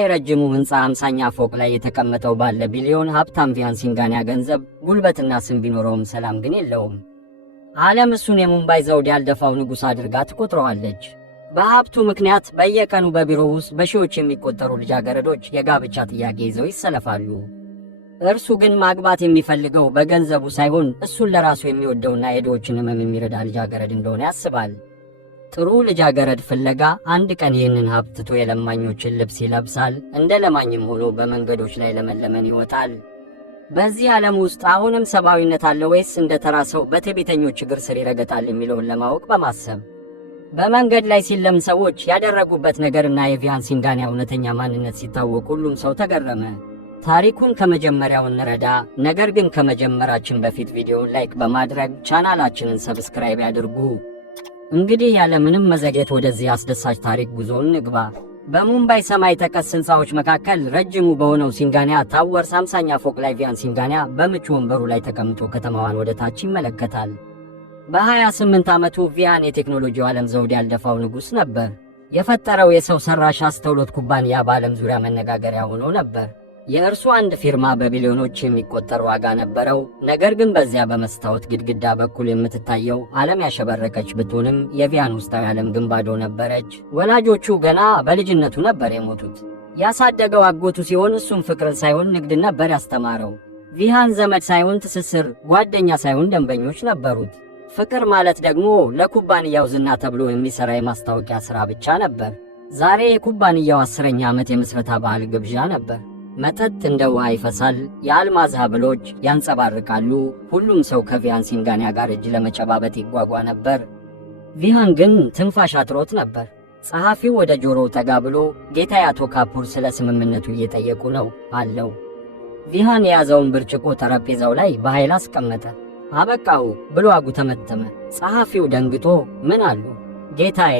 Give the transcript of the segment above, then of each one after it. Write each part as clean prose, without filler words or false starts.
በዱባይ ረጅሙ ህንፃ 50ኛ ፎቅ ላይ የተቀመጠው ባለ ቢሊዮን ሀብታም ቪያን ሲንጋኒያ ገንዘብ ጉልበትና ስም ቢኖረውም ሰላም ግን የለውም። ዓለም እሱን የሙምባይ ዘውድ ያልደፋው ንጉሥ አድርጋ ትቆጥረዋለች። በሀብቱ ምክንያት በየቀኑ በቢሮው ውስጥ በሺዎች የሚቆጠሩ ልጃገረዶች የጋብቻ ጥያቄ ይዘው ይሰለፋሉ። እርሱ ግን ማግባት የሚፈልገው በገንዘቡ ሳይሆን እሱን ለራሱ የሚወደውና የድሆችን ህመም የሚረዳ ልጃገረድ እንደሆነ ያስባል። ጥሩ ልጃገረድ ፍለጋ አንድ ቀን ይህንን ሀብት ትቶ የለማኞችን ልብስ ይለብሳል። እንደ ለማኝም ሆኖ በመንገዶች ላይ ለመለመን ይወጣል። በዚህ ዓለም ውስጥ አሁንም ሰብአዊነት አለ ወይስ እንደ ተራ ሰው በትዕቢተኞች እግር ስር ይረገጣል የሚለውን ለማወቅ በማሰብ በመንገድ ላይ ሲለም ሰዎች ያደረጉበት ነገርና የቪያን ሲንጋኒያ እውነተኛ ማንነት ሲታወቅ ሁሉም ሰው ተገረመ። ታሪኩን ከመጀመሪያው እንረዳ። ነገር ግን ከመጀመራችን በፊት ቪዲዮውን ላይክ በማድረግ ቻናላችንን ሰብስክራይብ ያድርጉ። እንግዲህ ያለ ምንም መዘግየት ወደዚህ አስደሳች ታሪክ ጉዞ እንግባ። በሙምባይ ሰማይ ጠቀስ ህንፃዎች መካከል ረጅሙ በሆነው ሲንጋኒያ ታወርስ 50ኛ ፎቅ ላይ ቪያን ሲንጋኒያ በምቹ ወንበሩ ላይ ተቀምጦ ከተማዋን ወደ ታች ይመለከታል። በ28 ዓመቱ ቪያን የቴክኖሎጂው ዓለም ዘውድ ያልደፋው ንጉሥ ነበር። የፈጠረው የሰው ሰራሽ አስተውሎት ኩባንያ በዓለም ዙሪያ መነጋገሪያ ሆኖ ነበር። የእርሱ አንድ ፊርማ በቢሊዮኖች የሚቆጠር ዋጋ ነበረው። ነገር ግን በዚያ በመስታወት ግድግዳ በኩል የምትታየው ዓለም ያሸበረቀች ብትሆንም የቪያን ውስጣዊ ዓለም ግን ባዶ ነበረች። ወላጆቹ ገና በልጅነቱ ነበር የሞቱት። ያሳደገው አጎቱ ሲሆን እሱም ፍቅርን ሳይሆን ንግድን ነበር ያስተማረው። ቪያን ዘመድ ሳይሆን ትስስር፣ ጓደኛ ሳይሆን ደንበኞች ነበሩት። ፍቅር ማለት ደግሞ ለኩባንያው ዝና ተብሎ የሚሰራ የማስታወቂያ ሥራ ብቻ ነበር። ዛሬ የኩባንያው 10ኛ ዓመት የምስረታ በዓል ግብዣ ነበር። መጠጥ እንደ ውሃ ይፈሳል። የአልማዝ ሐብሎች ያንጸባርቃሉ። ሁሉም ሰው ከቪያን ሲንጋኒያ ጋር እጅ ለመጨባበጥ ይጓጓ ነበር። ቪያን ግን ትንፋሽ አጥሮት ነበር። ጸሐፊው ወደ ጆሮው ጠጋ ብሎ ጌታዬ አቶ ካፑር ስለ ስምምነቱ እየጠየቁ ነው አለው። ቪያን የያዘውን ብርጭቆ ጠረጴዛው ላይ በኃይል አስቀመጠ። አበቃው ብሎ አጉተመተመ። ጸሐፊው ደንግጦ ምን አሉ? ጌታዬ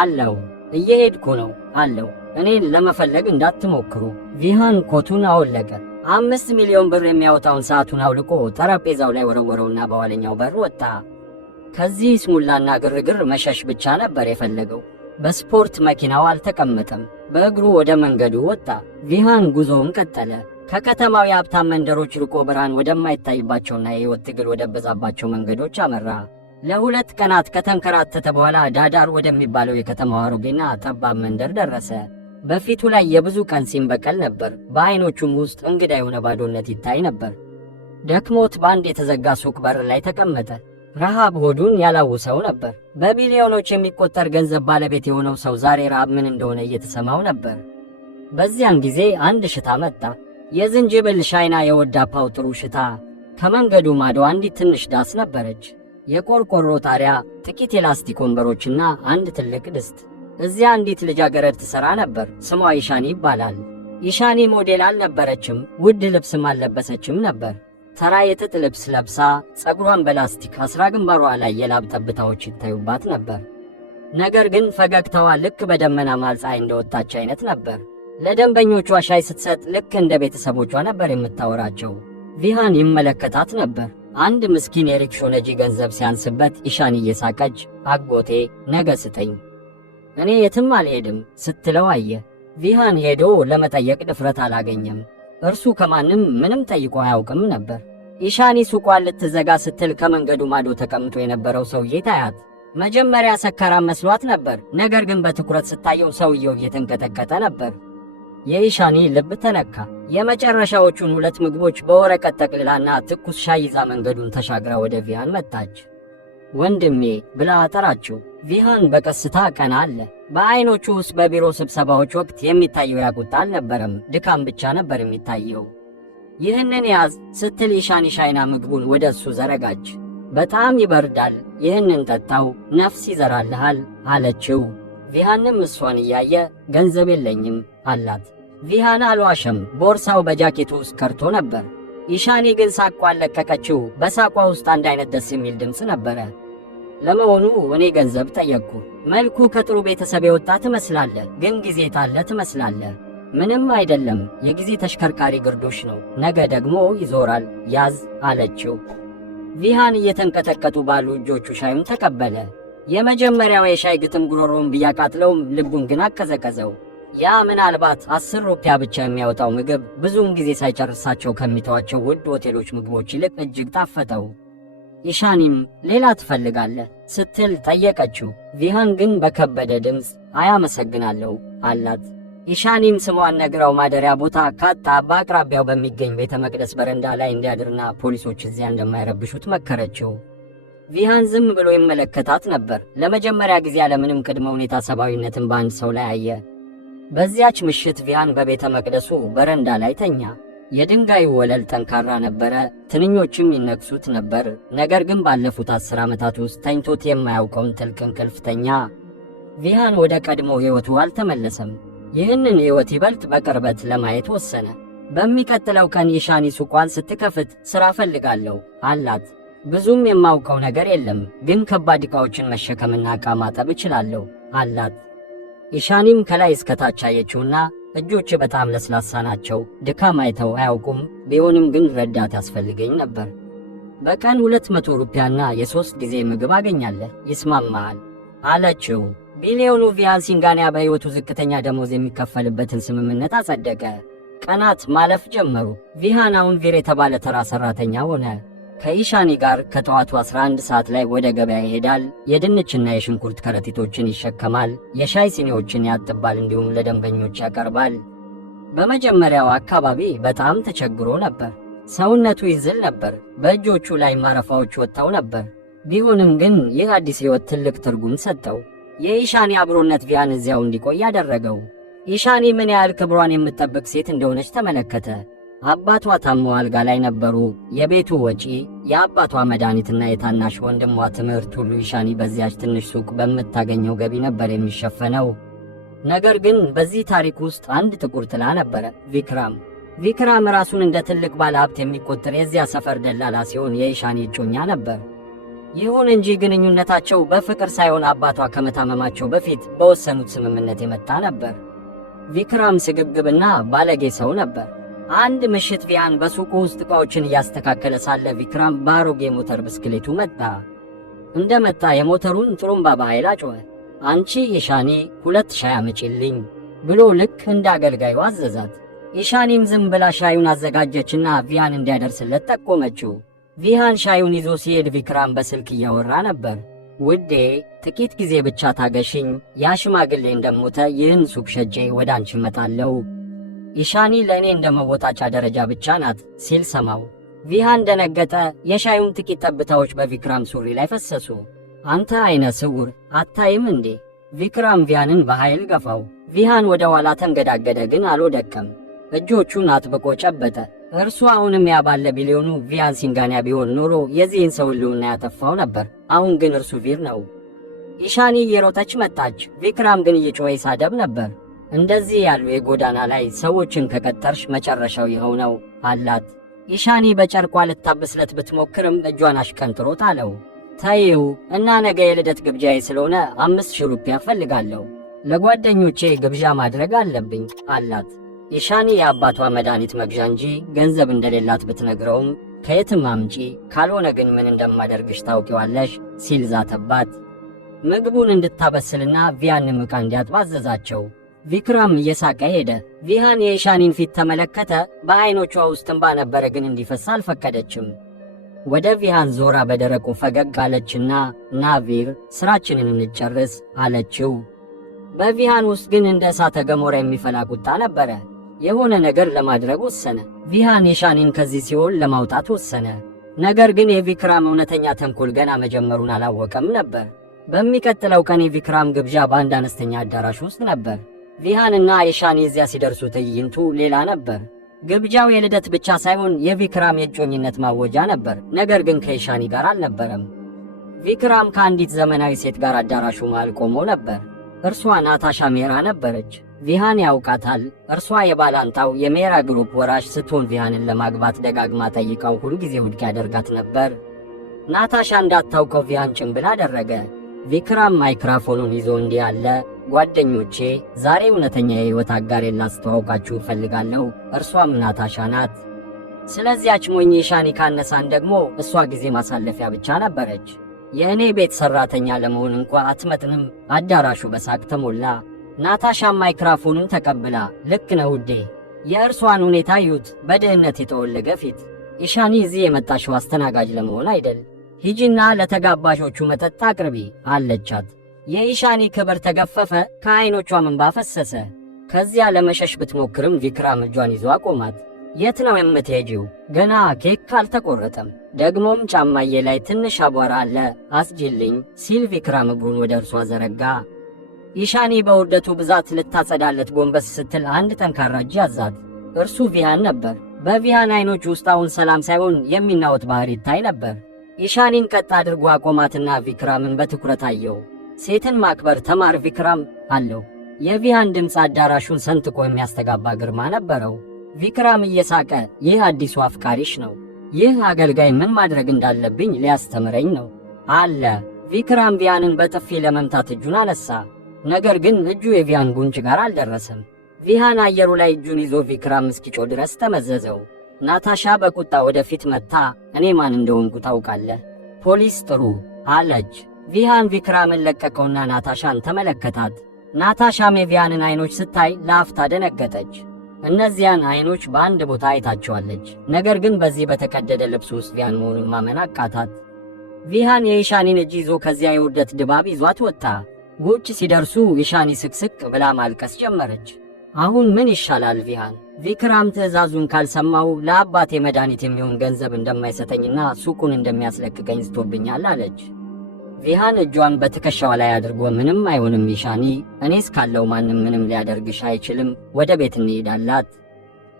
አለው። እየሄድኩ ነው አለው። እኔን ለመፈለግ እንዳትሞክሩ። ቪያን ኮቱን አወለቀ። 5 ሚሊዮን ብር የሚያወጣውን ሰዓቱን አውልቆ ጠረጴዛው ላይ ወረወረውና በኋለኛው በር ወጣ። ከዚህ ስሙላና ግርግር መሸሽ ብቻ ነበር የፈለገው። በስፖርት መኪናው አልተቀመጠም። በእግሩ ወደ መንገዱ ወጣ። ቪያን ጉዞውን ቀጠለ። ከከተማው የሀብታም መንደሮች ርቆ ብርሃን ወደማይታይባቸውና የሕይወት ትግል ወደ በዛባቸው መንገዶች አመራ። ለ2 ቀናት ከተንከራተተ በኋላ ዳዳር ወደሚባለው የከተማው አሮጌና ጠባብ መንደር ደረሰ። በፊቱ ላይ የብዙ ቀን ፂም በቀል ነበር። በዓይኖቹም ውስጥ እንግዳ የሆነ ባዶነት ይታይ ነበር። ደክሞት በአንድ የተዘጋ ሱቅ በር ላይ ተቀመጠ። ረሃብ ሆዱን ያላውሰው ነበር። በቢሊዮኖች የሚቆጠር ገንዘብ ባለቤት የሆነው ሰው ዛሬ ረሃብ ምን እንደሆነ እየተሰማው ነበር። በዚያን ጊዜ አንድ ሽታ መጣ። የዝንጅብል ሻይና የወዳፓው ጥሩ ሽታ። ከመንገዱ ማዶ አንዲት ትንሽ ዳስ ነበረች። የቆርቆሮ ጣሪያ፣ ጥቂት የላስቲክ ወንበሮችና አንድ ትልቅ ድስት። እዚያ አንዲት ልጃገረድ ትሠራ ነበር። ስሟ ኢሻኒ ይባላል። ኢሻኒ ሞዴል አልነበረችም፣ ውድ ልብስም አልለበሰችም ነበር። ተራ የጥጥ ልብስ ለብሳ ፀጉሯን በላስቲክ አስራ ግንባሯ ላይ የላብ ጠብታዎች ይታዩባት ነበር። ነገር ግን ፈገግታዋ ልክ በደመና መሃል ፀሐይ እንደወጣች አይነት ነበር። ለደንበኞቿ ሻይ ስትሰጥ ልክ እንደ ቤተሰቦቿ ነበር የምታወራቸው። ቪያን ይመለከታት ነበር። አንድ ምስኪን የሪክሾ ነጂ ገንዘብ ሲያንስበት ኢሻኒ እየሳቀች አጎቴ ነገ ስጠኝ፣ እኔ የትም አልሄድም ስትለው አየ። ቪያን ሄዶ ለመጠየቅ ድፍረት አላገኘም። እርሱ ከማንም ምንም ጠይቆ አያውቅም ነበር። ኢሻኒ ሱቋን ልትዘጋ ስትል ከመንገዱ ማዶ ተቀምጦ የነበረው ሰውዬ ታያት። መጀመሪያ ሰካራም መስሏት ነበር። ነገር ግን በትኩረት ስታየው ሰውየው እየተንቀጠቀጠ ነበር። የኢሻኒ ልብ ተነካ። የመጨረሻዎቹን 2 ምግቦች በወረቀት ጠቅልላና ትኩስ ሻይ ይዛ መንገዱን ተሻግራ ወደ ቪያን መጣች። ወንድሜ ብላ አጠራችው። ቪያን በቀስታ ቀና አለ። በዓይኖቹ ውስጥ በቢሮ ስብሰባዎች ወቅት የሚታየው ያቁጣ አልነበረም፣ ድካም ብቻ ነበር የሚታየው። ይህንን ያዝ ስትል ኢሻኒ ሻይና ምግቡን ወደ እሱ ዘረጋች። በጣም ይበርዳል፣ ይህንን ጠጣው፣ ነፍስ ይዘራልሃል አለችው። ቪያንም እሷን እያየ ገንዘብ የለኝም አላት። ቪያን አልዋሸም፣ ቦርሳው በጃኬቱ ውስጥ ከርቶ ነበር። ኢሻኒ ግን ሳቋን ለቀቀችው። በሳቋ ውስጥ አንድ አይነት ደስ የሚል ድምፅ ነበረ። ለመሆኑ እኔ ገንዘብ ጠየቅኩ። መልኩ ከጥሩ ቤተሰብ የወጣ ትመስላለህ፣ ግን ጊዜ ታለ ትመስላለህ። ምንም አይደለም፣ የጊዜ ተሽከርካሪ ግርዶሽ ነው፣ ነገ ደግሞ ይዞራል፣ ያዝ አለችው። ቪያን እየተንቀጠቀጡ ባሉ እጆቹ ሻዩን ተቀበለ። የመጀመሪያው የሻይ ግጥም ጉሮሮውን ቢያቃጥለውም ልቡን ግን አቀዘቀዘው። ያ ምናልባት 10 ሩፒያ ብቻ የሚያወጣው ምግብ ብዙውን ጊዜ ሳይጨርሳቸው ከሚተዋቸው ውድ ሆቴሎች ምግቦች ይልቅ እጅግ ጣፈጠው። ኢሻኒም ሌላ ትፈልጋለህ ስትል ጠየቀችው። ቪሃን ግን በከበደ ድምፅ አያመሰግናለሁ አላት። ኢሻኒም ስሟን ነግራው ማደሪያ ቦታ ካጣ በአቅራቢያው በሚገኝ ቤተ መቅደስ በረንዳ ላይ እንዲያድርና ፖሊሶች እዚያ እንደማይረብሹት መከረችው። ቪሃን ዝም ብሎ ይመለከታት ነበር። ለመጀመሪያ ጊዜ ያለምንም ቅድመ ሁኔታ ሰብአዊነትን በአንድ ሰው ላይ አየ። በዚያች ምሽት ቪሃን በቤተ መቅደሱ በረንዳ ላይ ተኛ። የድንጋዩ ወለል ጠንካራ ነበረ፣ ትንኞችም ይነክሱት ነበር። ነገር ግን ባለፉት 10 ዓመታት ውስጥ ተኝቶት የማያውቀውን ጥልቅ እንቅልፍ ተኛ። ቪሃን ወደ ቀድሞ ሕይወቱ አልተመለሰም። ይህንን ሕይወት ይበልጥ በቅርበት ለማየት ወሰነ። በሚቀጥለው ቀን ኢሻኒ ሱቋን ስትከፍት ሥራ ፈልጋለሁ አላት። ብዙም የማውቀው ነገር የለም፣ ግን ከባድ ዕቃዎችን መሸከምና ዕቃ ማጠብ እችላለሁ አላት። ኢሻኒም ከላይ እስከታች አየችውና እጆች በጣም ለስላሳ ናቸው፣ ድካም አይተው አያውቁም። ቢሆንም ግን ረዳት ያስፈልገኝ ነበር። በቀን 200 ሩፒያና የ3 ጊዜ ምግብ አገኛለህ፣ ይስማማሃል አለችው። ቢሊዮኑ ቪሃን ሲንጋንያ በሕይወቱ ዝቅተኛ ደሞዝ የሚከፈልበትን ስምምነት አጸደቀ። ቀናት ማለፍ ጀመሩ። ቪሃን አሁን ቪር የተባለ ተራ ሠራተኛ ሆነ። ከኢሻኒ ጋር ከጠዋቱ 11 ሰዓት ላይ ወደ ገበያ ይሄዳል። የድንችና የሽንኩርት ከረጢቶችን ይሸከማል፣ የሻይ ሲኒዎችን ያጥባል፣ እንዲሁም ለደንበኞች ያቀርባል። በመጀመሪያው አካባቢ በጣም ተቸግሮ ነበር። ሰውነቱ ይዝል ነበር፣ በእጆቹ ላይ ማረፋዎች ወጥተው ነበር። ቢሆንም ግን ይህ አዲስ ሕይወት ትልቅ ትርጉም ሰጠው። የኢሻኒ አብሮነት ቪሃን እዚያው እንዲቆይ ያደረገው። ኢሻኒ ምን ያህል ክብሯን የምትጠብቅ ሴት እንደሆነች ተመለከተ። አባቷ ታመው አልጋ ላይ ነበሩ። የቤቱ ወጪ፣ የአባቷ መድኃኒትና የታናሽ ወንድሟ ትምህርት ሁሉ ኢሻኒ በዚያች ትንሽ ሱቅ በምታገኘው ገቢ ነበር የሚሸፈነው። ነገር ግን በዚህ ታሪክ ውስጥ አንድ ጥቁር ጥላ ነበረ፣ ቪክራም። ቪክራም ራሱን እንደ ትልቅ ባለሀብት የሚቆጠር የዚያ ሰፈር ደላላ ሲሆን የኢሻኒ እጮኛ ነበር። ይሁን እንጂ ግንኙነታቸው በፍቅር ሳይሆን አባቷ ከመታመማቸው በፊት በወሰኑት ስምምነት የመጣ ነበር። ቪክራም ስግብግብና ባለጌ ሰው ነበር። አንድ ምሽት ቪሃን በሱቁ ውስጥ ዕቃዎችን እያስተካከለ ሳለ ቪክራም በአሮጌ ሞተር ብስክሌቱ መጣ። እንደመጣ የሞተሩን ጥሩምባ በኃይል አጮኸ። አንቺ ኢሻኒ 2 ሻይ አምጪልኝ ብሎ ልክ እንደ አገልጋዩ አዘዛት። ኢሻኒም ዝም ብላ ሻዩን አዘጋጀችና ቪሃን እንዲያደርስለት ጠቆመችው። ቪሃን ሻዩን ይዞ ሲሄድ ቪክራም በስልክ እያወራ ነበር። ውዴ ጥቂት ጊዜ ብቻ ታገሽኝ፣ ያ ሽማግሌ እንደሞተ ይህን ሱቅ ሸጬ ወደ አንቺ እመጣለሁ። ኢሻኒ ለእኔ እንደ መወጣጫ ደረጃ ብቻ ናት ሲል ሰማው። ቪሃን ደነገጠ። የሻዩን ጥቂት ጠብታዎች በቪክራም ሱሪ ላይ ፈሰሱ። አንተ አይነ ስውር አታይም እንዴ? ቪክራም ቪሃንን በኃይል ገፋው። ቪሃን ወደ ኋላ ተንገዳገደ፣ ግን አልወደቀም። እጆቹን አጥብቆ ጨበጠ። እርሱ አሁንም ያ ባለ ቢሊዮኑ ቪሃን ሲንጋንያ ቢሆን ኖሮ የዚህን ሰው ሕልውና ያጠፋው ነበር። አሁን ግን እርሱ ቪር ነው። ኢሻኒ እየሮጠች መጣች። ቪክራም ግን እየጮኸ ይሳደብ ነበር። እንደዚህ ያሉ የጎዳና ላይ ሰዎችን ከቀጠርሽ መጨረሻው ይኸው ነው አላት። ኢሻኒ በጨርቋ ልታብስለት ብትሞክርም እጇን አሽቀንጥሮ ጣለው። ተይው እና ነገ የልደት ግብዣዬ ስለሆነ 5000 ሩፒያ እፈልጋለሁ፣ ለጓደኞቼ ግብዣ ማድረግ አለብኝ አላት። ኢሻኒ የአባቷ መድኃኒት መግዣ እንጂ ገንዘብ እንደሌላት ብትነግረውም ከየትም አምጪ፣ ካልሆነ ግን ምን እንደማደርግሽ ታውቂዋለሽ ሲል ዛተባት። ምግቡን እንድታበስልና ቪሃንም ዕቃ እንዲያጥባ አዘዛቸው። ቪክራም እየሳቀ ሄደ። ቪሃን የኢሻኒን ፊት ተመለከተ። በዐይኖቿ ውስጥ እንባ ነበረ፣ ግን እንዲፈሳ አልፈቀደችም። ወደ ቪሃን ዞራ በደረቁ ፈገግ አለችና ናቪር ሥራችንን እንጨርስ አለችው። በቪሃን ውስጥ ግን እንደ እሳተ ገሞራ የሚፈላ ቁጣ ነበረ። የሆነ ነገር ለማድረግ ወሰነ። ቪሃን ኢሻኒን ከዚህ ሲኦል ለማውጣት ወሰነ። ነገር ግን የቪክራም እውነተኛ ተንኮል ገና መጀመሩን አላወቀም ነበር። በሚቀጥለው ቀን የቪክራም ግብዣ በአንድ አነስተኛ አዳራሽ ውስጥ ነበር። ቪሃንና ኢሻኒ እዚያ ሲደርሱ ትዕይንቱ ሌላ ነበር። ግብዣው የልደት ብቻ ሳይሆን የቪክራም የእጮኝነት ማወጃ ነበር። ነገር ግን ከኢሻኒ ጋር አልነበረም። ቪክራም ከአንዲት ዘመናዊ ሴት ጋር አዳራሹ መሃል ቆሞ ነበር። እርሷ ናታሻ ሜራ ነበረች። ቪሃን ያውቃታል። እርሷ የባላንጣው የሜራ ግሩፕ ወራሽ ስትሆን ቪሃንን ለማግባት ደጋግማ ጠይቃው ሁሉ ጊዜ ውድቅ ያደርጋት ነበር። ናታሻ እንዳታውቀው ቪሃን ጭንብል አደረገ። ቪክራም ማይክራፎኑን ይዞ እንዲህ አለ። ጓደኞቼ፣ ዛሬ እውነተኛ የሕይወት አጋሬን ላስተዋውቃችሁ እፈልጋለሁ። እርሷም ናታሻ ናት። ስለዚያች ሞኝ ኢሻኒ ካነሳን ደግሞ እሷ ጊዜ ማሳለፊያ ብቻ ነበረች። የእኔ ቤት ሠራተኛ ለመሆን እንኳ አትመጥንም። አዳራሹ በሳቅ ተሞላ። ናታሻ ማይክራፎኑን ተቀብላ ልክ ነው ውዴ፣ የእርሷን ሁኔታ ይዩት፣ በድህነት የተወለገ ፊት። ኢሻኒ እዚህ የመጣሽው አስተናጋጅ ለመሆን አይደል? ሂጂና ለተጋባዦቹ መጠጥ አቅርቢ አለቻት። የኢሻኒ ክብር ተገፈፈ፣ ከዓይኖቿ እንባ ፈሰሰ። ከዚያ ለመሸሽ ብትሞክርም ቪክራም እጇን ይዞ አቆማት። የት ነው የምትሄጂው? ገና ኬክ አልተቆረጠም፣ ደግሞም ጫማዬ ላይ ትንሽ አቧራ አለ፣ አስጂልኝ ሲል ቪክራም እግሩን ወደ እርሷ ዘረጋ። ኢሻኒ በውርደቱ ብዛት ልታጸዳለት ጎንበስ ስትል አንድ ጠንካራ እጅ ያዛት። እርሱ ቪሃን ነበር። በቪሃን አይኖች ውስጥ አሁን ሰላም ሳይሆን የሚናወጥ ባህር ይታይ ነበር። ኢሻኒን ቀጥ አድርጎ አቆማትና ቪክራምን በትኩረት አየው። ሴትን ማክበር ተማር ቪክራም አለው። የቪሃን ድምፅ አዳራሹን ሰንጥቆ የሚያስተጋባ ግርማ ነበረው። ቪክራም እየሳቀ ይህ አዲሱ አፍቃሪሽ ነው። ይህ አገልጋይ ምን ማድረግ እንዳለብኝ ሊያስተምረኝ ነው አለ። ቪክራም ቪሃንን በጥፊ ለመምታት እጁን አነሳ። ነገር ግን እጁ የቪሃን ጉንጭ ጋር አልደረሰም። ቪሃን አየሩ ላይ እጁን ይዞ ቪክራም እስኪጮ ድረስ ተመዘዘው። ናታሻ በቁጣ ወደፊት መታ። እኔ ማን እንደሆንኩ ታውቃለህ? ፖሊስ ጥሩ አለች። ቪሃን ቪክራምን ለቀቀውና ናታሻን ተመለከታት። ናታሻም የቪሃንን አይኖች ስታይ ለአፍታ ደነገጠች። እነዚያን አይኖች በአንድ ቦታ አይታቸዋለች። ነገር ግን በዚህ በተቀደደ ልብስ ውስጥ ቪሃን መሆኑን ማመን አቃታት። ቪሃን የኢሻኒን እጅ ይዞ ከዚያ የውርደት ድባብ ይዟት ወጣ። ውጭ ሲደርሱ ኢሻኒ ስቅስቅ ብላ ማልቀስ ጀመረች። አሁን ምን ይሻላል ቪሃን? ቪክራም ትዕዛዙን ካልሰማው ለአባቴ መድኃኒት የሚሆን ገንዘብ እንደማይሰጠኝና ሱቁን እንደሚያስለቅቀኝ ዝቶብኛል አለች። ቪሃን እጇን በትከሻዋ ላይ አድርጎ ምንም አይሆንም ኢሻኒ፣ እኔ እስካለው ማንም ምንም ሊያደርግሽ አይችልም፣ ወደ ቤት እንሄዳላት።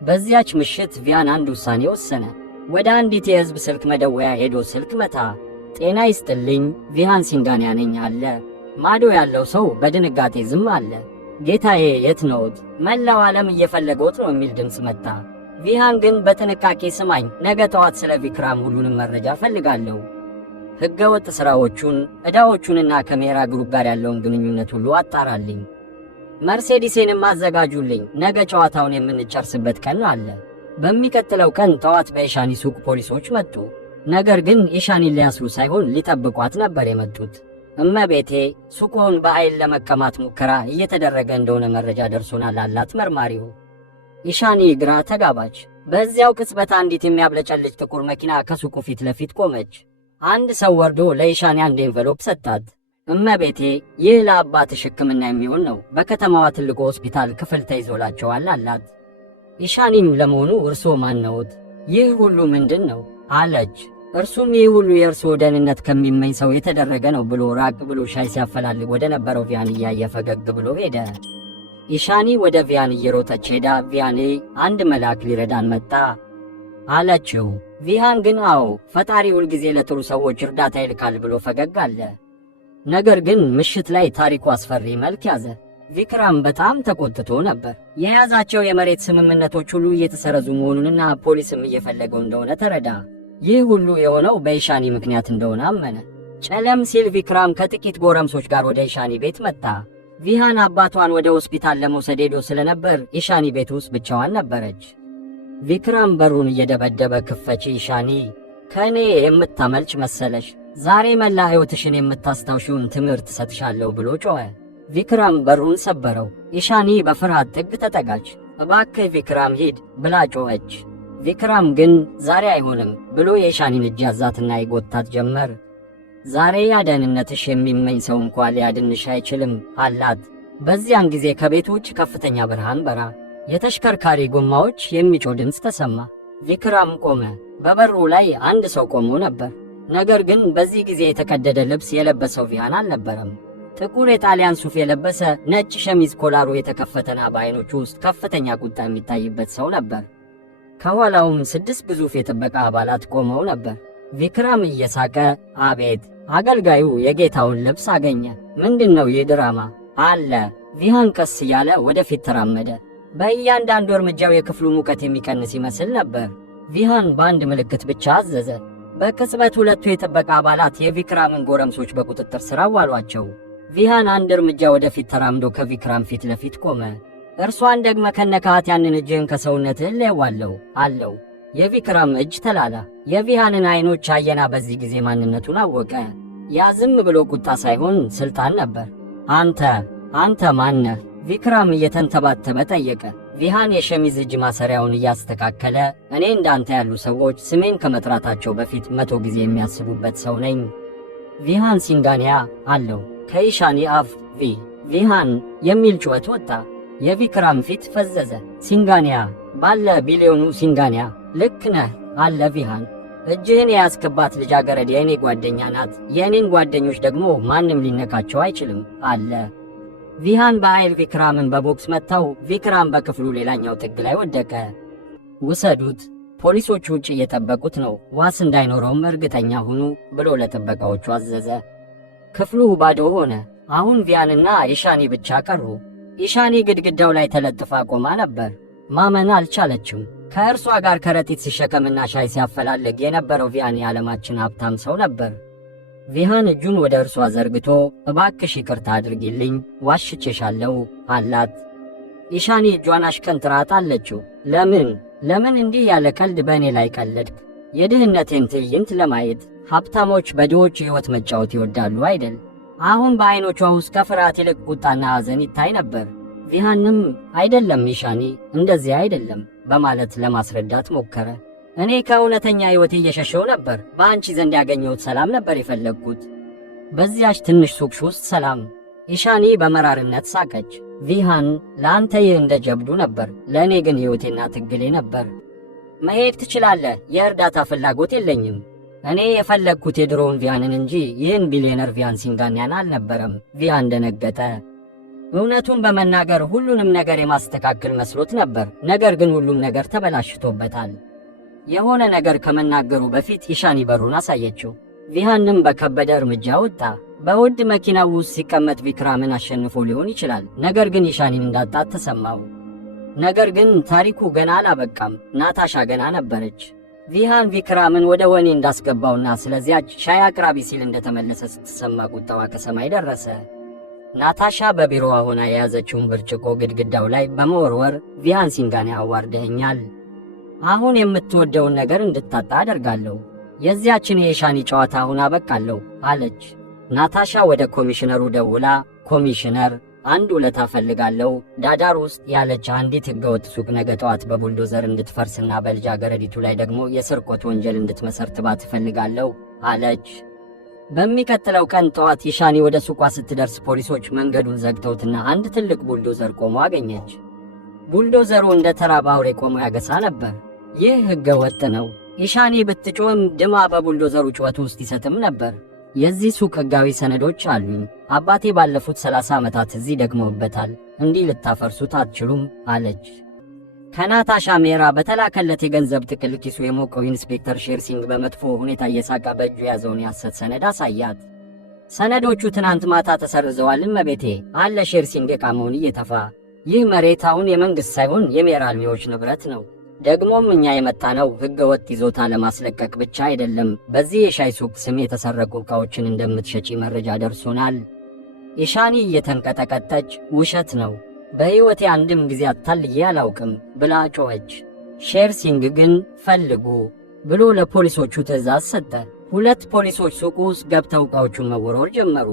በዚያች ምሽት ቪሃን አንድ ውሳኔ ወሰነ። ወደ አንዲት የሕዝብ ስልክ መደወያ ሄዶ ስልክ መታ። ጤና ይስጥልኝ፣ ቪሃን ሲንጋንያ ነኝ አለ። ማዶ ያለው ሰው በድንጋጤ ዝም አለ። ጌታዬ የት ነዎት? መላው ዓለም እየፈለገዎት ነው የሚል ድምፅ መጣ። ቪሃን ግን በጥንቃቄ ስማኝ፣ ነገ ጠዋት ስለ ቪክራም ሁሉንም መረጃ ፈልጋለሁ። ሕገወጥ ሥራዎቹን፣ ዕዳዎቹንና ከሜራ ግሩፕ ጋር ያለውን ግንኙነት ሁሉ አጣራልኝ። መርሴዲሴንም አዘጋጁልኝ፣ ነገ ጨዋታውን የምንጨርስበት ቀን አለ። በሚቀጥለው ቀን ጠዋት በኢሻኒ ሱቅ ፖሊሶች መጡ። ነገር ግን ኢሻኒን ሊያስሩ ሳይሆን ሊጠብቋት ነበር የመጡት። እመቤቴ፣ ሱቁን በኃይል ለመቀማት ሙከራ እየተደረገ እንደሆነ መረጃ ደርሶናል አላት መርማሪው። ኢሻኒ ግራ ተጋባች። በዚያው ቅጽበት አንዲት የሚያብለጨልጭ ጥቁር መኪና ከሱቁ ፊት ለፊት ቆመች። አንድ ሰው ወርዶ ለኢሻኒ አንድ ኤንቨሎፕ ሰጣት። እመቤቴ፣ ይህ ለአባትሽ ሕክምና የሚሆን ነው፣ በከተማዋ ትልቁ ሆስፒታል ክፍል ተይዞላቸዋል አላት። ኢሻኒም ለመሆኑ እርስዎ ማን ነዎት? ይህ ሁሉ ምንድን ነው አለች። እርሱም ይህ ሁሉ የእርስዎ ደህንነት ከሚመኝ ሰው የተደረገ ነው ብሎ ራቅ ብሎ ሻይ ሲያፈላልግ ወደ ነበረው ቪሃን እያየ ፈገግ ብሎ ሄደ። ኢሻኒ ወደ ቪሃን እየሮጠች ሄዳ ቪሃኔ፣ አንድ መልአክ ሊረዳን መጣ አለችው። ቪሃን ግን አዎ፣ ፈጣሪ ሁልጊዜ ለጥሩ ሰዎች እርዳታ ይልካል ብሎ ፈገግ አለ። ነገር ግን ምሽት ላይ ታሪኩ አስፈሪ መልክ ያዘ። ቪክራም በጣም ተቆጥቶ ነበር። የያዛቸው የመሬት ስምምነቶች ሁሉ እየተሰረዙ መሆኑንና ፖሊስም እየፈለገው እንደሆነ ተረዳ። ይህ ሁሉ የሆነው በኢሻኒ ምክንያት እንደሆነ አመነ። ጨለም ሲል ቪክራም ከጥቂት ጎረምሶች ጋር ወደ ኢሻኒ ቤት መጣ። ቪሃን አባቷን ወደ ሆስፒታል ለመውሰድ ሄዶ ስለነበር ኢሻኒ ቤት ውስጥ ብቻዋን ነበረች። ቪክራም በሩን እየደበደበ ክፈቺ ኢሻኒ፣ ከእኔ የምታመልጭ መሰለሽ? ዛሬ መላ ሕይወትሽን የምታስታውሺውን ትምህርት ሰጥሻለሁ ብሎ ጮኸ። ቪክራም በሩን ሰበረው። ኢሻኒ በፍርሃት ጥግ ተጠጋች። እባክህ ቪክራም ሂድ ብላ ጮኸች። ቪክራም ግን ዛሬ አይሆንም ብሎ የኢሻኒን እጅ ያዛትና ይጎታት ጀመር። ዛሬ ያደህንነትሽ የሚመኝ ሰው እንኳ ሊያድንሽ አይችልም አላት። በዚያን ጊዜ ከቤት ውጭ ከፍተኛ ብርሃን በራ። የተሽከርካሪ ጎማዎች የሚጮህ ድምፅ ተሰማ። ቪክራም ቆመ። በበሩ ላይ አንድ ሰው ቆሞ ነበር። ነገር ግን በዚህ ጊዜ የተቀደደ ልብስ የለበሰው ቪሃን አልነበረም። ጥቁር የጣሊያን ሱፍ የለበሰ፣ ነጭ ሸሚዝ ኮላሩ የተከፈተና በዓይኖቹ ውስጥ ከፍተኛ ቁጣ የሚታይበት ሰው ነበር። ከኋላውም 6 ግዙፍ የጥበቃ አባላት ቆመው ነበር። ቪክራም እየሳቀ አቤት! አገልጋዩ የጌታውን ልብስ አገኘ። ምንድነው ይህ ድራማ አለ። ቪሃን ቀስ እያለ ወደፊት ተራመደ። በእያንዳንዱ እርምጃው የክፍሉ ሙቀት የሚቀንስ ይመስል ነበር። ቪሃን በአንድ ምልክት ብቻ አዘዘ። በቅጽበት ሁለቱ የጥበቃ አባላት የቪክራምን ጎረምሶች በቁጥጥር ስር አዋሏቸው። ቪሃን አንድ እርምጃ ወደፊት ተራምዶ ከቪክራም ፊት ለፊት ቆመ። እርሷን ደግመ ከነካት ያንን እጅህን ከሰውነትህ እለየዋለሁ አለው። የቪክራም እጅ ተላላ። የቪሃንን አይኖች አየና በዚህ ጊዜ ማንነቱን አወቀ። ያ ዝም ብሎ ቁጣ ሳይሆን ስልጣን ነበር። አንተ ማነህ? ቪክራም እየተንተባተበ ጠየቀ። ቪሃን የሸሚዝ እጅ ማሰሪያውን እያስተካከለ እኔ እንዳንተ ያሉ ሰዎች ስሜን ከመጥራታቸው በፊት 100 ጊዜ የሚያስቡበት ሰው ነኝ። ቪሃን ሲንጋኒያ አለው። ከኢሻኒ አፍ ቪሃን የሚል ጩኸት ወጣ። የቪክራም ፊት ፈዘዘ። ሲንጋኒያ ባለ ቢሊዮኑ ሲንጋኒያ ልክ ነህ አለ ቪሃን። እጅህን የያዝክባት ልጃገረድ የእኔ ጓደኛ ናት። የእኔን ጓደኞች ደግሞ ማንም ሊነካቸው አይችልም አለ። ቪሃን በኃይል ቪክራምን በቦክስ መታው። ቪክራም በክፍሉ ሌላኛው ጥግ ላይ ወደቀ። ውሰዱት፣ ፖሊሶቹ ውጭ እየጠበቁት ነው፣ ዋስ እንዳይኖረውም እርግጠኛ ሁኑ ብሎ ለጥበቃዎቹ አዘዘ። ክፍሉ ባዶ ሆነ። አሁን ቪያንና ኢሻኒ ብቻ ቀሩ። ኢሻኒ ግድግዳው ላይ ተለጥፋ ቆማ ነበር። ማመን አልቻለችም። ከእርሷ ጋር ከረጢት ሲሸከምና ሻይ ሲያፈላልግ የነበረው ቪያን የዓለማችን ሀብታም ሰው ነበር። ቪሃን እጁን ወደ እርሷ ዘርግቶ እባክሽ ይቅርታ አድርጊልኝ፣ ዋሽቼሻለሁ አላት። ኢሻኒ እጇን አሽቀንጥራ ጣለችው። ለምን እንዲህ ያለ ቀልድ በእኔ ላይ ቀለድክ? የድህነቴን ትዕይንት ለማየት ሀብታሞች በድሆች ሕይወት መጫወት ይወዳሉ አይደል? አሁን በዐይኖቿ ውስጥ ከፍርሃት ይልቅ ቁጣና ሐዘን ይታይ ነበር። ቪሃንም አይደለም ኢሻኒ፣ እንደዚህ አይደለም በማለት ለማስረዳት ሞከረ። እኔ ከእውነተኛ ሕይወቴ እየሸሸው ነበር። በአንቺ ዘንድ ያገኘሁት ሰላም ነበር የፈለግኩት፣ በዚያች ትንሽ ሱቅ ውስጥ ሰላም። ኢሻኒ በመራርነት ሳቀች። ቪሃን ለአንተ ይህ እንደ ጀብዱ ነበር፣ ለእኔ ግን ሕይወቴና ትግሌ ነበር። መሄድ ትችላለህ፣ የእርዳታ ፍላጎት የለኝም። እኔ የፈለግኩት የድሮውን ቪያንን እንጂ ይህን ቢሊዮነር ቪያን ሲንጋኒያን አልነበረም። ቪያን ደነገጠ። እውነቱን በመናገር ሁሉንም ነገር የማስተካከል መስሎት ነበር። ነገር ግን ሁሉም ነገር ተበላሽቶበታል። የሆነ ነገር ከመናገሩ በፊት ኢሻኒ በሩን አሳየችው። ቪሃንም በከበደ እርምጃ ወጣ። በውድ መኪናው ውስጥ ሲቀመጥ ቪክራምን አሸንፎ ሊሆን ይችላል። ነገር ግን ኢሻኒን እንዳጣት ተሰማው። ነገር ግን ታሪኩ ገና አላበቃም። ናታሻ ገና ነበረች። ቪሃን ቪክራምን ወደ ወህኒ እንዳስገባውና ስለዚያች ሻይ አቅራቢ ሲል እንደተመለሰ ስትሰማ ቁጣዋ ከሰማይ ደረሰ። ናታሻ በቢሮዋ ሆና የያዘችውን ብርጭቆ ግድግዳው ላይ በመወርወር ቪያን ሲንጋኒያ አዋርደኸኛል፣ አሁን የምትወደውን ነገር እንድታጣ አደርጋለሁ፣ የዚያችን የኢሻኒ ጨዋታ አሁን አበቃለሁ አለች። ናታሻ ወደ ኮሚሽነሩ ደውላ ኮሚሽነር፣ አንድ ውለታ እፈልጋለሁ፣ ዳዳር ውስጥ ያለች አንዲት ሕገወጥ ሱቅ ነገ ጠዋት በቡልዶዘር እንድትፈርስና በልጃገረዲቱ ላይ ደግሞ የስርቆት ወንጀል እንድትመሰርትባት እፈልጋለሁ አለች። በሚቀጥለው ቀን ጠዋት ኢሻኒ ወደ ሱቋ ስትደርስ ፖሊሶች መንገዱን ዘግተውትና አንድ ትልቅ ቡልዶዘር ቆሞ አገኘች። ቡልዶዘሩ እንደ ተራ ባውሬ ቆሞ ያገሳ ነበር። ይህ ሕገ ወጥ ነው። ኢሻኒ ብትጮም ድማ በቡልዶዘሩ ጩኸት ውስጥ ይሰትም ነበር። የዚህ ሱቅ ሕጋዊ ሰነዶች አሉኝ። አባቴ ባለፉት 30 ዓመታት እዚህ ደግመውበታል። እንዲህ ልታፈርሱት አትችሉም አለች። ከናታሻ ሜራ በተላከለት የገንዘብ ጥቅል ኪሱ የሞቀው ኢንስፔክተር ሼርሲንግ በመጥፎ ሁኔታ እየሳቀ በእጁ የያዘውን የሐሰት ሰነድ አሳያት። ሰነዶቹ ትናንት ማታ ተሰርዘዋል እመቤቴ አለ ሼርሲንግ የቃመውን እየተፋ። ይህ መሬት አሁን የመንግሥት ሳይሆን የሜራ አልሚዎች ንብረት ነው። ደግሞም እኛ የመጣነው ሕገ ወጥ ይዞታ ለማስለቀቅ ብቻ አይደለም። በዚህ የሻይ ሱቅ ስም የተሰረቁ ዕቃዎችን እንደምትሸጪ መረጃ ደርሶናል። ኢሻኒ እየተንቀጠቀጠች ውሸት ነው፣ በሕይወቴ አንድም ጊዜ አታልዬ አላውቅም ብላ ጮኸች። ሼርሲንግ ግን ፈልጉ ብሎ ለፖሊሶቹ ትዕዛዝ ሰጠ። 2 ፖሊሶች ሱቁ ውስጥ ገብተው ዕቃዎቹን መወርወር ጀመሩ።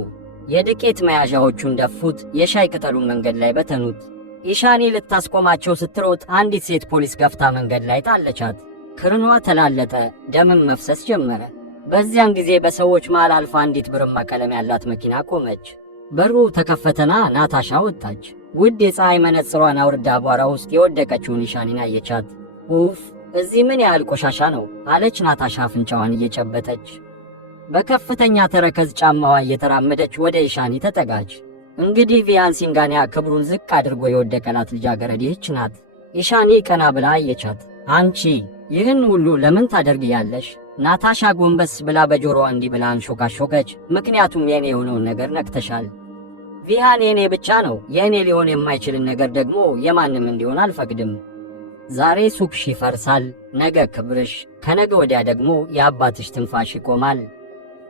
የዱቄት መያዣዎቹን ደፉት፣ የሻይ ቅጠሉን መንገድ ላይ በተኑት። ኢሻኒ ልታስቆማቸው ስትሮጥ አንዲት ሴት ፖሊስ ገፍታ መንገድ ላይ ጣለቻት። ክርኗ ተላለጠ፣ ደምም መፍሰስ ጀመረ። በዚያን ጊዜ በሰዎች መሃል አልፋ አንዲት ብርማ ቀለም ያላት መኪና ቆመች። በሩ ተከፈተና ናታሻ ወጣች። ውድ የፀሐይ መነጽሯን አውርዳ አቧራ ውስጥ የወደቀችውን ኢሻኒን አየቻት። ኡፍ፣ እዚህ ምን ያህል ቆሻሻ ነው አለች ናታሻ አፍንጫዋን እየጨበጠች። በከፍተኛ ተረከዝ ጫማዋ እየተራመደች ወደ ኢሻኒ ተጠጋች። እንግዲህ ቪያን ሲንጋኒያ ክብሩን ዝቅ አድርጎ የወደቀላት ልጃገረድ ይህች ናት። ኢሻኒ ቀና ብላ አየቻት። አንቺ ይህን ሁሉ ለምን ታደርጊያለሽ? ናታሻ ጎንበስ ብላ በጆሮዋ እንዲህ ብላ አንሾካሾከች። ምክንያቱም የኔ የሆነውን ነገር ነክተሻል። ቪያን የኔ ብቻ ነው። የኔ ሊሆን የማይችልን ነገር ደግሞ የማንም እንዲሆን አልፈቅድም። ዛሬ ሱቅሽ ይፈርሳል፣ ነገ ክብርሽ፣ ከነገ ወዲያ ደግሞ የአባትሽ ትንፋሽ ይቆማል።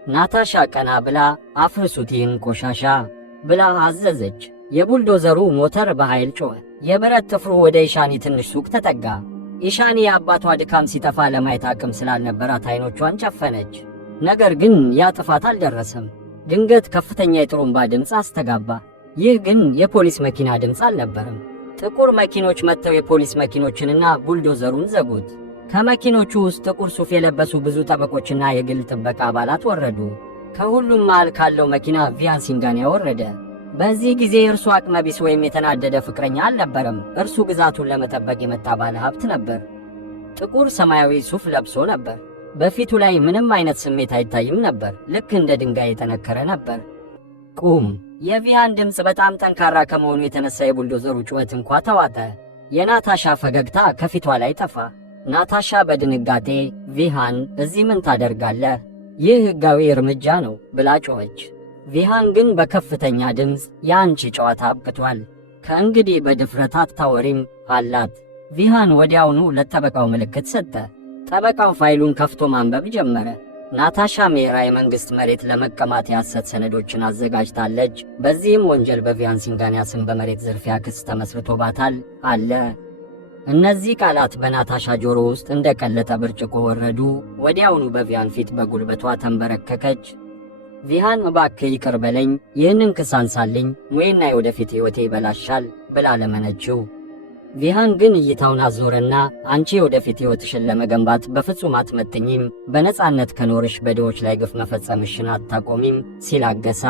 ናታሻ ቀና ብላ አፍርሱት ይህን ቆሻሻ ብላ አዘዘች። የቡልዶዘሩ ሞተር በኃይል ጮኸ። የብረት ጥፍሩ ወደ ኢሻኒ ትንሽ ሱቅ ተጠጋ። ኢሻኒ የአባቷ ድካም ሲጠፋ ለማየት አቅም ስላልነበራት ዓይኖቿን ጨፈነች። ነገር ግን ያ ጥፋት አልደረሰም። ድንገት ከፍተኛ የጥሩምባ ድምፅ አስተጋባ። ይህ ግን የፖሊስ መኪና ድምፅ አልነበረም። ጥቁር መኪኖች መጥተው የፖሊስ መኪኖችንና ቡልዶዘሩን ዘጉት። ከመኪኖቹ ውስጥ ጥቁር ሱፍ የለበሱ ብዙ ጠበቆችና የግል ጥበቃ አባላት ወረዱ። ከሁሉም መሃል ካለው መኪና ቪያን ሲንጋኒያ ወረደ። በዚህ ጊዜ እርሱ አቅመቢስ ወይም የተናደደ ፍቅረኛ አልነበረም። እርሱ ግዛቱን ለመጠበቅ የመጣ ባለ ሀብት ነበር። ጥቁር ሰማያዊ ሱፍ ለብሶ ነበር። በፊቱ ላይ ምንም አይነት ስሜት አይታይም ነበር። ልክ እንደ ድንጋይ የተነከረ ነበር። ቁም! የቪያን ድምፅ በጣም ጠንካራ ከመሆኑ የተነሳ የቡልዶዘሩ ጩኸት እንኳ ተዋጠ። የናታሻ ፈገግታ ከፊቷ ላይ ጠፋ። ናታሻ በድንጋጤ ቪሃን እዚህ ምን ታደርጋለህ? ይህ ሕጋዊ እርምጃ ነው ብላ ጮኸች። ቪሃን ግን በከፍተኛ ድምፅ የአንቺ ጨዋታ አብቅቷል፣ ከእንግዲህ በድፍረት አታወሪም አላት። ቪሃን ወዲያውኑ ለጠበቃው ምልክት ሰጠ። ጠበቃው ፋይሉን ከፍቶ ማንበብ ጀመረ። ናታሻ ሜራ የመንግሥት መሬት ለመቀማት የሐሰት ሰነዶችን አዘጋጅታለች። በዚህም ወንጀል በቪያን ሲንጋኒያ ስም በመሬት ዝርፊያ ክስ ተመስርቶባታል አለ። እነዚህ ቃላት በናታሻ ጆሮ ውስጥ እንደ ቀለጠ ብርጭቆ ወረዱ። ወዲያውኑ በቪያን ፊት በጉልበቷ ተንበረከከች። ቪሃን እባክህ ይቅር በለኝ፣ ይህንን ክስ አንሳልኝ፣ ሙዬና የወደፊት ሕይወቴ ይበላሻል ብላ ለመነችው። ቪሃን ግን እይታውን አዞረና አንቺ የወደፊት ሕይወትሽን ለመገንባት በፍጹም አትመጥኝም፣ በነጻነት ከኖርሽ በድሆች ላይ ግፍ መፈጸምሽን አታቆሚም ሲል አገሳ።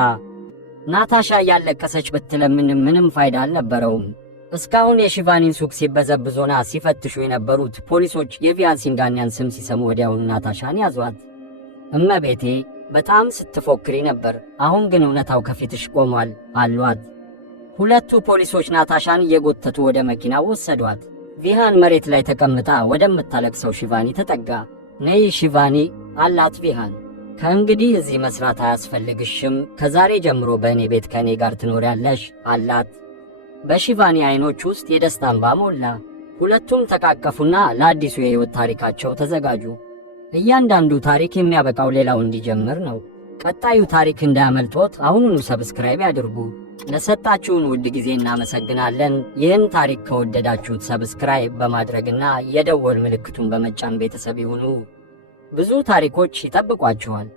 ናታሻ እያለቀሰች ብትለምንም ምንም ፋይዳ አልነበረውም። እስካሁን የሺቫኒን ሱቅ ሲበዘብዞና ሲፈትሹ የነበሩት ፖሊሶች የቪያን ሲንጋኒያን ስም ሲሰሙ ወዲያውኑ ናታሻን ያዟት። እመቤቴ በጣም ስትፎክሪ ነበር፣ አሁን ግን እውነታው ከፊትሽ ቆሟል አሏት። ሁለቱ ፖሊሶች ናታሻን እየጎተቱ ወደ መኪናው ወሰዷት። ቪሃን መሬት ላይ ተቀምጣ ወደምታለቅሰው ሺቫኒ ተጠጋ። ነይ ሺቫኒ አላት ቪሃን። ከእንግዲህ እዚህ መስራት አያስፈልግሽም፣ ከዛሬ ጀምሮ በእኔ ቤት ከእኔ ጋር ትኖሪያለሽ አላት። በሺቫኒ አይኖች ውስጥ የደስታ እንባ ሞላ። ሁለቱም ተቃቀፉና ለአዲሱ የሕይወት ታሪካቸው ተዘጋጁ። እያንዳንዱ ታሪክ የሚያበቃው ሌላው እንዲጀምር ነው። ቀጣዩ ታሪክ እንዳያመልጦት አሁኑኑ ሰብስክራይብ ያድርጉ። ለሰጣችሁን ውድ ጊዜ እናመሰግናለን። ይህን ታሪክ ከወደዳችሁት ሰብስክራይብ በማድረግና የደወል ምልክቱን በመጫን ቤተሰብ ይሁኑ። ብዙ ታሪኮች ይጠብቋችኋል።